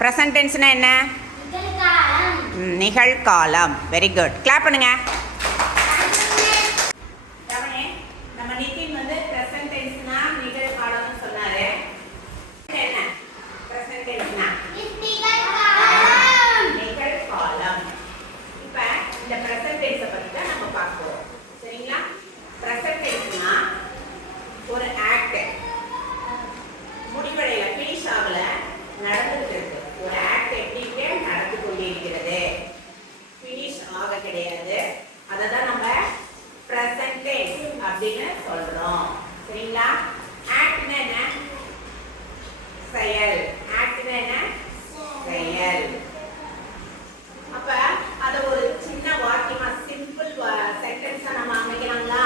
Present டென்ஸ்னா என்ன? நிகழ்காலம். Very good. Clap பண்ணுங்க. நம்ம நிதின் வந்து ப்ரெசன்ட் டென்ஸ்னா நிகழ்காலம்னு சொன்னாரு. என்ன ப்ரெசன்ட் டென்ஸ்னா? நிகழ்காலம். இப்போ இந்த ப்ரெசன்ட் டென்ஸை பற்றி தான் நம்ம பார்ப்போம். சரிங்களா? ப்ரெசன்ட் டென்ஸ்னா ஒரு ஆக்ட் முடிவடையல, ஃபினிஷ் ஆகல, நடந்துகிட்டு இருக்கு. ஒரு ஆக்ட் எப்படி நடந்து கொண்டிருக்கிறது, ஃபினிஷ் ஆக கிடையாது. அதை தான் நம்ம ப்ரெசன்ட் டென்ஸ் அப்படின்னு சொல்றோம். சரிங்களா? ஆக்ட்னா என்ன? செயல். ஆக்ட்னா என்ன? செயல். அப்ப அதை ஒரு சின்ன வாக்கியமா சிம்பிள் சென்டென்ஸா நம்ம அமைக்கலாங்களா?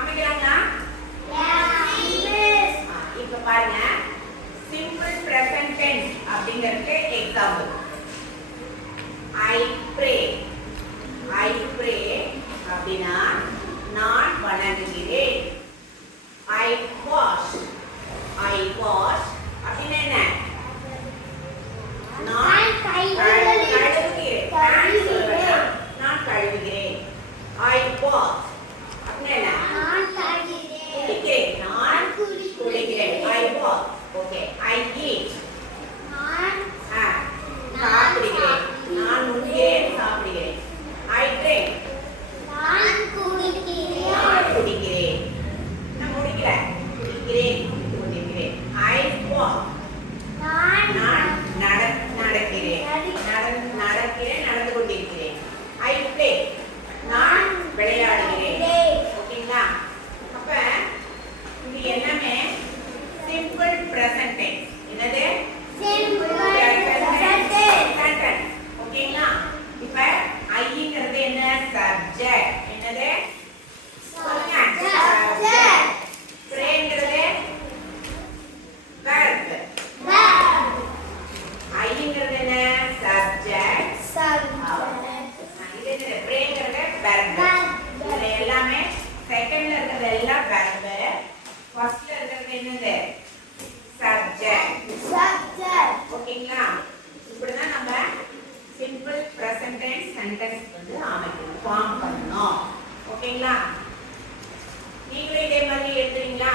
அமைக்கலாங்களா? இப்ப பாருங்க, சிம்பிள் பிரசன்ட் டென்ஸ் அப்படிங்கிறதுக்கு example I pray. I pray அப்படின்னா நான் வணங்குகிறேன். ஐ வாஷ். ஐ வாஷ் அப்படின்னா என்ன? நான் கழுவுகிறேன். நான் கழுவுகிறேன். ஐ வாஷ் அப்படின்னா என்ன? குளிக்கிறேன். நான் குளிக்கிறேன். I wash. Okay. I eat. சாப்பிடுகிறேன். நான் உண்கிறேன், சாப்பிடுகிறேன். ஐ ட்ரிங்க். நான் குடிக்கிறேன். நான் முடிக்கிறேன். குடிக்கிறேன், குடிக்கிறேன். I walk. நான் நடக்கிறேன். நடக்கிறேன், நடந்து கொண்டிருக்கிறேன். I play. நான் விளையாடுகிறேன். ஓகேங்களா? அப்ப இது எல்லாமே சிம்பிள் பிரசன்ட் டென்ஸ். என்னது? Simple present tense. ஓகேங்களா? இப்ப ஐங்கிறது என்ன? சப்ஜெக்ட். என்னது? சொல்லுங்க. சப்ஜெக்ட். ப்ரேங்கிறது வெர்ப். ஐங்கிறது என்ன? சப்ஜெக்ட். இது என்ன? ப்ரேங்கிறது வெர்ப். இது எல்லாமே செகண்ட்ல இருக்கிறது எல்லாம் வெர்ப். ஃபர்ஸ்ட்ல இருக்கிறது என்னது? சப்ஜெக்ட். ஓகேங்களா? இப்படிதான் நம்ம சிம்பிள் பிரசன்ட் டென்ஸ் சென்டென்ஸ் வந்து அமைக்கணும், ஃபார்ம் பண்ணணும். ஓகேங்களா? நீங்களே இதே மாதிரி எழுதுறீங்களா?